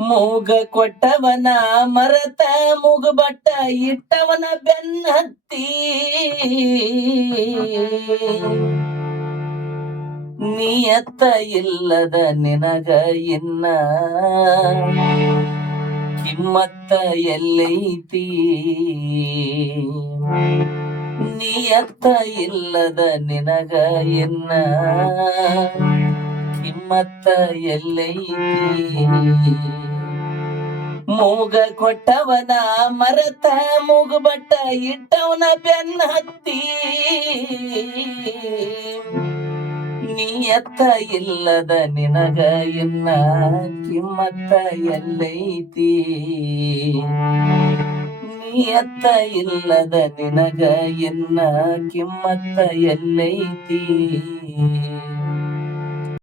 ಮೂಗ ಕೊಟ್ಟವನ ಮರತ ಮೂಗುಬಟ್ಟ ಇಟ್ಟವನ ಬೆನ್ನತ್ತಿ ನಿಯತ್ತ ಇಲ್ಲದ ನಿನಗ ಇನ್ನ ಕಿಮ್ಮತ್ತ ಎಲ್ಲೈತಿ ನಿಯತ್ತ ಇಲ್ಲದ ನಿನಗ ಇನ್ನ ಕಿಮ್ಮತ್ತ ಎಲ್ಲೈತಿ ಮೂಗ ಕೊಟ್ಟವನ ಮರತ ಮೂಗುಬಟ್ಟ ಇಟ್ಟವನ ಬೆನ್ನ ಹತ್ತಿ ನಿಯತ್ತ ಇಲ್ಲದ ನಿನಗ ಇನ್ನ ಕಿಮ್ಮತ್ತ ಎಲ್ಲೈತಿ ನಿಯತ್ತ ಇಲ್ಲದ ನಿನಗ ಇನ್ನ ಕಿಮ್ಮತ್ತ ಎಲ್ಲೈತಿ